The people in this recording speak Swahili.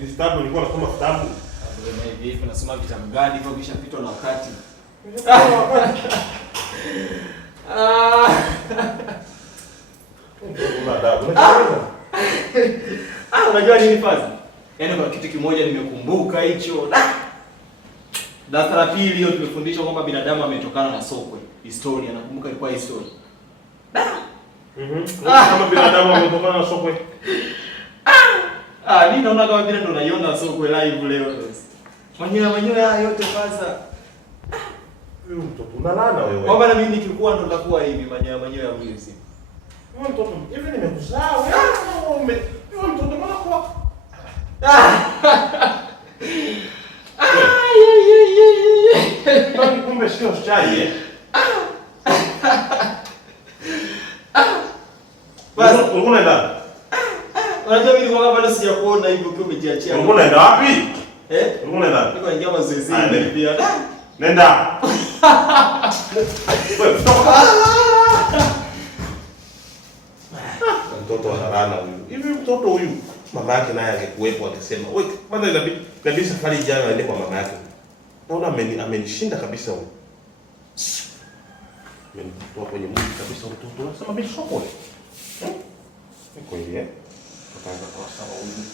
disturb, nilikuwa nasoma vitabu. Wewe hivi unasoma vitabu gani hivyo kisha pitwa na wakati? Unajua nini fazi? Yaani kwa kitu kimoja nimekumbuka hicho. Darasa la pili hiyo tumefundishwa kwamba binadamu ametokana na sokwe. Historia, nakumbuka ilikuwa historia. Kama binadamu ametokana na sokwe. Mimi naona kama vile ndo naiona sokwe live leo sasa. Manyoya haya yote kwanza. Huyu mtoto unalala wewe. Kwamba na mimi nikikuwa ndo nitakuwa hivi manyoya ya mwili si. Wewe mtoto, hivi nimekuzaa wewe. Wewe mtoto mbona kwa? Nani kumbe sio chai eh? Basi unaenda? Unajua mimi nilikuwa bado sijakuona hivyo ukiwa umejiachia. Unaenda wapi? Unaenda? Niko naingia mazoezi pia. Nenda. Wewe toka. Mtoto analala huyu. Hivi mtoto huyu mama yake naye angekuepo akisema, "Wewe kwanza inabidi safari jana aende kwa mama yake." Naona amenishinda kabisa huyu. Amenitoa kwenye mwili kabisa mtoto. Unasema mimi sokoni. Ni kweli eh? Tutaanza kwa sawa huyu.